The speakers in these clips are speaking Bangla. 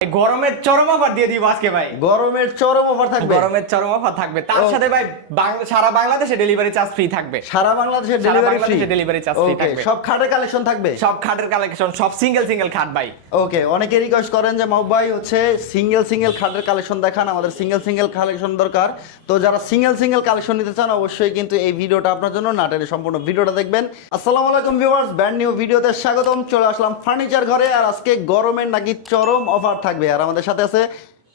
গরমের চরম অফার দিয়ে দিব আজকে ভাই। গরমের চরম অফার থাকবে? গরমের চরম অফার থাকবে। তার সাথে ভাই সারা বাংলাদেশে ডেলিভারি চার্জ ফ্রি থাকবে। সারা বাংলাদেশের সারা ডেলিভারি ফ্রি বাংলাদেশে delivery charge free থাকবে। সব খাটের কালেকশন থাকবে? সব খাটের কালেকশন সব সিঙ্গেল সিঙ্গেল খাট ভাই। ওকে অনেকে রিকোয়েস্ট করেন যে মাহবুব ভাই হচ্ছে সিঙ্গেল সিঙ্গেল খাটের কালেকশন দেখান আমাদের সিঙ্গেল সিঙ্গেল কালেকশন দরকার। তো যারা সিঙ্গেল সিঙ্গেল কালেকশন নিতে চান অবশ্যই কিন্তু এই ভিডিওটা আপনার জন্য নাটের সম্পূর্ণ ভিডিওটা দেখবেন। আসসালামু আলাইকুম ভিউয়ার্স ব্র্যান্ড নিউ ভিডিওতে স্বাগতম। চলে আসলাম ফার্নিচার ঘরে আর আজকে গরমের নাকি চরম অফার থাকবে। আর আমাদের সাথে আছে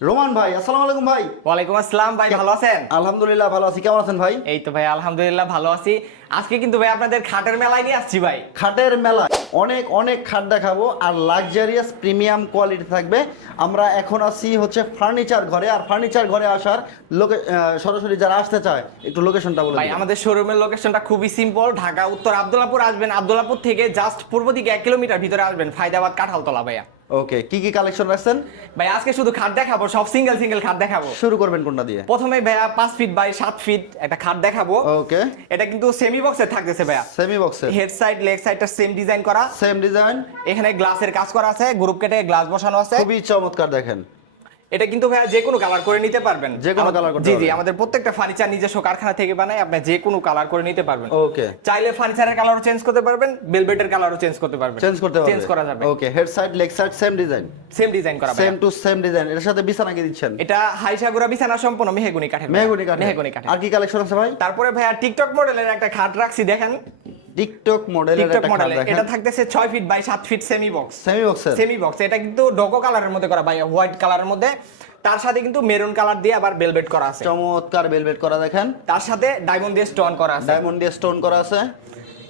রোমান ভাই। আসসালামু আলাইকুম ভাই। ওয়ালাইকুম আসসালাম ভাই ভালো আছেন? আলহামদুলিল্লাহ ভালো আছি। কেমন আছেন ভাই? এই তো ভাই আলহামদুলিল্লাহ ভালো আছি। আজকে কিন্তু ভাই আপনাদের খাটের মেলায় নিয়ে আসছি ভাই। খাটের মেলা। অনেক অনেক খাট দেখাবো। আর লাক্সারিয়াস প্রিমিয়াম কোয়ালিটি থাকবে। আমরা এখন আছি হচ্ছে ফার্নিচার ঘরে। আর ফার্নিচার ঘরে আসার লোকে সরাসরি যারা আসতে চায় একটু লোকেশনটা বলে ভাই আমাদের শোরুমের লোকেশনটা খুবই সিম্পল ঢাকা উত্তর আব্দুল্লাপুর আসবেন। আব্দুল্লাপুর থেকে জাস্ট পূর্ব দিকে এক কিলোমিটার ভিতরে আসবেন ফায়দাবাদ কাঁঠালতলা ভাইয়া। ওকে কি কি কালেকশন রাখছেন? ভাই আজকে শুধু খাট দেখাবো সব সিঙ্গেল সিঙ্গেল খাট দেখাবো। শুরু করবেন কোনটা দিয়ে? প্রথমে ভাইয়া পাঁচ ফিট বাই সাত ফিট একটা খাট দেখাবো। ওকে এটা কিন্তু সেমি বক্সের থাকতেছে ভাইয়া। সেমি বক্সে হেড সাইড লেগ সাইডটা সেম ডিজাইন করা। সেম ডিজাইন এখানে গ্লাসের কাজ করা আছে গ্রুপ কেটে গ্লাস বসানো আছে। খুবই চমৎকার দেখেন। এটা কিন্তু ভাইয়া যে কোনো কালার করে নিতে পারবেন। যে কোনো colour করতে জি জি আমাদের প্রত্যেকটা ফার্নিচার নিজস্ব কারখানা থেকে বানায় আপনি যে কোনো কালার করে নিতে পারবেন। ওকে চাইলে ফার্নিচারের কালারও চেঞ্জ করতে পারবেন বেলভেটের কালারও চেঞ্জ করতে পারবেন। চেঞ্জ করতে পারবে। চেঞ্জ করা যাবে। Okay head side leg side same design same design করা সেম টু সেম ডিজাইন এর সাথে বিছানা কি দিচ্ছেন? এটা হাইসাগুড়া বিছানা সম্পূর্ণ মেহগুনি কাঠের। মেহগুনি কাঠের। মেহগুনি কাঠের। আর কি কালেকশন আছে ভাই? তারপরে ভাইয়া টিকটক মডেলের একটা খাট রাখছি দেখেন। টিকটক মডেলের টিকটক মডেলের। এটা থাকতেছে 6 feet by 7 feet semi box semi box semi box এটা কিন্তু ডকো কালারের মধ্যে করা ভাই হোয়াইট কালারের মধ্যে। তার সাথে কিন্তু মেরুন কালার দিয়ে আবার বেলভেট করা আছে। চমৎকার বেলভেট করা দেখেন। তার সাথে ডায়মন্ড দিয়ে স্টোন করা আছে। ডায়মন্ড দিয়ে স্টোন করা আছে।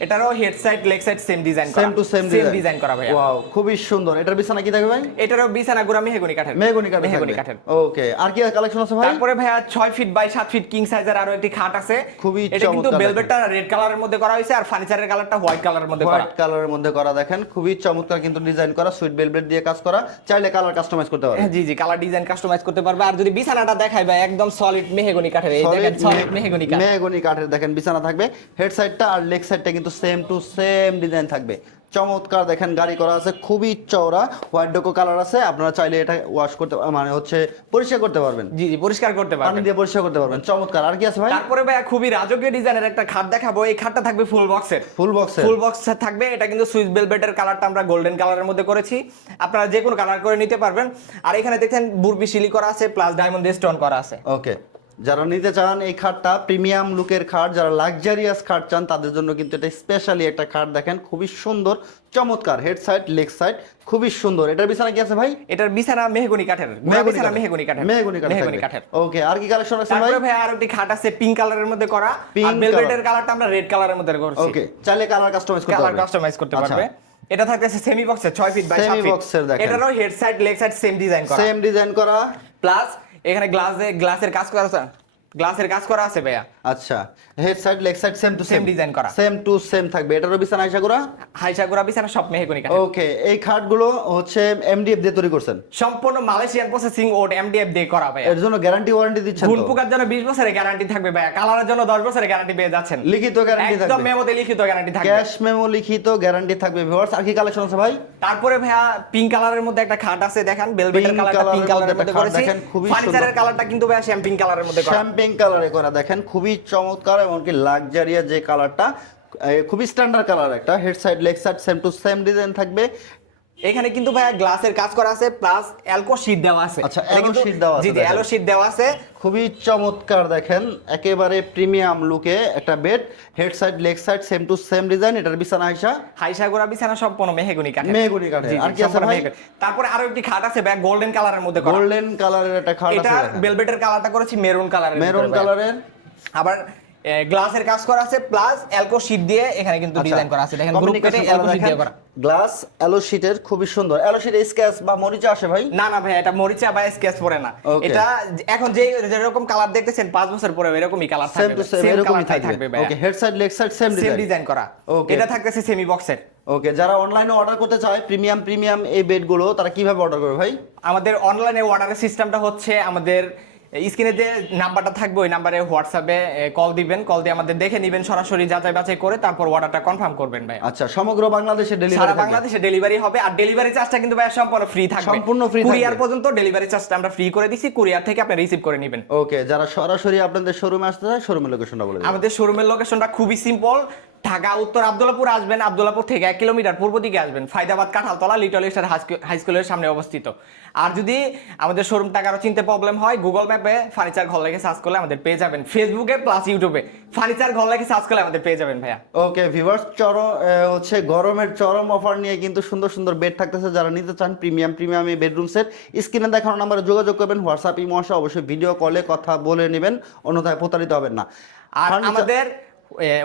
এটারও head side leg side same design করা। Same to same same design করা ভাই ওয়াও খুবই সুন্দর। এটার বিছানা কি থাকবে ভাই? এটারও বিছানা গুড়া মেহগুনি কাঠের। মেহগনি কাঠের মেহগুনি কাঠের। ওকে আর কি কালেকশন আছে ভাই? তারপরে ভাইয়া 6 ফিট বাই 7 ফিট কিং সাইজের আরও একটি খাট আছে। খুবই চমৎকার এটা কিন্তু বেলভেটটা রেড কালারের মধ্যে করা হয়েছে আর ফার্নিচারের কালারটা হোয়াইট কালারের মধ্যে করা। হোয়াইট কালারের মধ্যে করা দেখেন। খুবই চমৎকার কিন্তু ডিজাইন করা। সুইট বেলভেট দিয়ে কাজ করা। চাইলে কালার কাস্টমাইজ করতে পারবেন হ্যাঁ, জি জি কালার ডিজাইন কাস্টমাইজ করতে পারবে। আর যদি বিছানাটা দেখাই ভাই একদম সলিড মেহগনি কাঠের। এই দেখেন সলিড মেহগনি কাঠ। মেহগনি কাঠের দেখেন বিছানা থাকবে। হেড সাইডটা আর লেগ সাইডটা কিন্তু সেম টু সেম ডিজাইন থাকবে। চমৎকার দেখেন গাড়ি করা আছে খুবই চওড়া হোয়াইট ডোকো কালার আছে আপনারা চাইলে এটা ওয়াশ করতে মানে হচ্ছে পরিষ্কার করতে পারবেন। জি জি পরিষ্কার করতে পানি পারবেন দিয়ে পরিষ্কার করতে পারবেন। চমৎকার আর কি আছে ভাই? তারপরে ভাই খুবই রাজকীয় ডিজাইনের একটা খাট দেখাবো এই খাটটা থাকবে ফুল বক্সের ফুল বক্সের ফুল বক্স থাকবে এটা কিন্তু সুইস বেলভেটের কালারটা আমরা গোল্ডেন কালারের মধ্যে করেছি। আপনারা যে কোনো কালার করে নিতে পারবেন। আর এখানে দেখেন বুরবি শিলি করা আছে প্লাস ডায়মন্ড স্টোন করা আছে। ওকে যারা নিতে চান এই খাটটা প্রিমিয়াম লুকের খাট যারা লাক্সারিয়াস খাট চান তাদের জন্য কিন্তু এটা স্পেশালি একটা খাট দেখেন খুবই সুন্দর চমৎকার হেড সাইড লেগ সাইড খুবই সুন্দর। এটার বিছানা কি আছে ভাই? এটার বিছানা মেহগনি কাঠের বিছানা মেহগনি কাঠের। মেহগনি কাঠের মেহগনি কাঠের। ওকে আর কি কালেকশন আছে ভাই? ভাই আর একটি খাট আছে পিঙ্ক কালারের মধ্যে করা। আর বেলভেটের কালারটা আমরা রেড কালারের মধ্যে করছি। ওকে চাইলে কালার কাস্টমাইজ করতে কালার কাস্টমাইজ করতে আচ্ছা। পারবে। এটা থাকতেছে সেমি বক্সের 6 ফিট বাই 7 ফিট দেখেন। এটারও head side leg side same design করা। সেম ডিজাইন করা। প্লাস এখানে গ্লাসে গ্লাসের কাজ করা আছে? গ্লাসের কাজ করা আছে ভাইয়া? আচ্ছা head side leg side same to same design করা। সেম টু সেম থাকবে। এটারও বিছানা আইসা করা? হাইসা গোড়া বিছানা সব মেহগনি কাঠের। ওকে এই খাটগুলো হচ্ছে এমডিএফ দিয়ে তৈরি করছেন? সম্পূর্ণ মালয়েশিয়ান প্রসেসিং ওড এমডিএফ দিয়ে করা ভাইয়া। এর জন্য গ্যারান্টি ওয়ারেন্টি দিচ্ছেন ভুল পোকার জন্য 20 বছরের গ্যারান্টি থাকবে ভাইয়া। কালারের জন্য 10 বছরের গ্যারান্টি পেয়ে যাচ্ছেন। লিখিত গ্যারান্টি থাকবে। একদম মেমোতে লিখিত গ্যারান্টি থাকবে। ক্যাশ মেমো লিখিত গ্যারান্টি থাকবে ভিউয়ার্স আর কি কালেকশন আছে ভাই? তারপরে ভাইয়া পিঙ্ক কালারের মধ্যে একটা খাট আছে দেখেন। বেলভেটের কালারটা পিঙ্ক কালারের মধ্যে করেছি। ফার্নিচারের কালারটা কিন্তু ভাইয়া শ্যাম্পিং কালারের মধ্যে করা। শ্যাম্পিং কালারে করা দেখেন খুবই চমৎকার এমনকি লাক্সারিয়া যে কালারটা খুবই স্ট্যান্ডার্ড কালার একটা head side leg side same to same design থাকবে। এখানে কিন্তু ভাইয়া গ্লাসের কাজ করা আছে প্লাস অ্যালকো শীট দেওয়া আছে। আচ্ছা, এটা alco sheet দেওয়া আছে জি। অ্যালো শীট দেওয়া আছে। খুবই চমৎকার দেখেন একেবারে প্রিমিয়াম লুকে একটা bed head side leg side same to same design এটার বিছানা আইসা হাইসা গোড়া বিছানা সম্পূর্ণ মেহগুনি কাঠের। মেহগনি জি, আর কি আছে ভাই? তারপরে আরও একটি খাট আছে ভাই গোল্ডেন কালারের মধ্যে করা। গোল্ডেন কালারের একটা খাট এটা আছে দেখেন। বেলভেটের কালারটা করেছি মেরুন কালারের মেরুন কালারের আবার গ্লাসের কাজ করা আছে প্লাস অ্যালকো শীট দিয়ে এখানে কিন্তু আচ্ছা, ডিজাইন করা আছে। দেখেন গ্রুপ কেটে অ্যালকো শীট দিয়ে করা। গ্লাস অ্যালো শিটের খুবই সুন্দর। অ্যালো শিট স্কেচ বা মরিচা আসে ভাই? না না ভাই এটা মরিচা বা স্কেচ পরে না। এটা এখন যে যেরকম কালার দেখতেছেন পাঁচ বছর পরে এরকমই কালার থাকবে সেম এরকমই থাকবে। ভাই। Okay head side leg side same design same design করা। Okay. এটা থাকতেছে সেমি বক্সের ওকে যারা অনলাইনে অর্ডার করতে চায় প্রিমিয়াম প্রিমিয়াম এই বেডগুলো তারা কীভাবে অর্ডার করবে ভাই? আমাদের অনলাইনে অর্ডারের সিস্টেমটা হচ্ছে আমাদের স্ক্রিনে যে নাম্বারটা থাকবে ওই নাম্বারে হোয়াটসঅ্যাপে কল দিবেন কল দিয়ে আমাদের দেখে নেবেন সরাসরি যাচাই বাছাই করে তারপর অর্ডারটা কনফার্ম করবেন ভাই। আচ্ছা সমগ্র বাংলাদেশে ডেলিভারি সারা বাংলাদেশে ডেলিভারি হবে আর ডেলিভারি চার্জটা কিন্তু ভাই সম্পূর্ণ ফ্রি থাকবে। সম্পূর্ণ থাকবে। কুরিয়ার পর্যন্ত ডেলিভারি চার্জটা আমরা ফ্রি করে দিছি কুরিয়ার থেকে আপনি রিসিভ করে নেবেন। ওকে যারা সরাসরি আপনাদের শোরুমে আসতে চায় শোরুমের লোকেশনটা বলে আমাদের শোরুমের লোকেশনটা খুবই সিম্পল ঢাকা উত্তর আব্দুল্লাপুর আসবেন আব্দুল্লাপুর থেকে এক কিলোমিটার পূর্ব দিকে আসবেন Faydabad Kanthaltala little star high স্কুলের সামনে অবস্থিত। আর যদি আমাদের শোরুমটাকে আরও চিনতে প্রবলেম হয় গুগল ম্যাপে ফার্নিচার ঘর লেগে সার্চ করলে আমাদের পেয়ে যাবেন। ফেসবুকে প্লাস ইউটিউবে ফার্নিচার ঘর লেগে সার্চ করলে আমাদের পেয়ে যাবেন ভাইয়া। ওকে ভিভার্স চরম হচ্ছে গরমের চরম অফার নিয়ে কিন্তু সুন্দর সুন্দর বেড থাকতেছে। যারা নিতে চান প্রিমিয়াম প্রিমিয়াম এই বেডরুম সেট স্ক্রিনে দেখানো নাম্বারে যোগাযোগ করবেন। হোয়াটসঅ্যাপ ইমো আসে অবশ্যই ভিডিও কলে কথা বলে নেবেন। অন্যথায় প্রতারিত হবেন না। আর আমাদের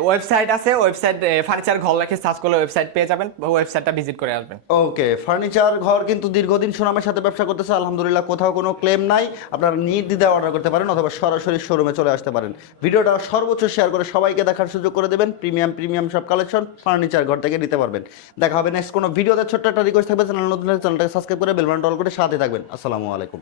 ওয়েবসাইট আছে ওয়েবসাইট ফার্নিচার ঘর লেখে সার্চ করলে ওয়েবসাইট পেয়ে যাবেন ওয়েবসাইটটা ভিজিট করে আসবেন। ওকে ফার্নিচার ঘর কিন্তু দীর্ঘদিন সুনামের সাথে ব্যবসা করতেছে, আলহামদুলিল্লাহ কোথাও কোনো ক্লেম নাই। আপনারা নির্দ্বিধায় অর্ডার করতে পারেন অথবা সরাসরি শোরুমে চলে আসতে পারেন। ভিডিওটা সর্বোচ্চ শেয়ার করে সবাইকে দেখার সুযোগ করে দেবেন প্রিমিয়াম প্রিমিয়াম সব কালেকশন ফার্নিচার ঘর থেকে নিতে পারবেন। দেখা হবে নেক্সট কোনো ভিডিওতে, ছোট্ট একটা রিকোয়েস্ট থাকবে চ্যানেল নতুন চ্যানেলটাকে সাবস্ক্রাইব করে বেলবান ডল করে সাথে থাকবেন। আসসালামু আলাইকুম।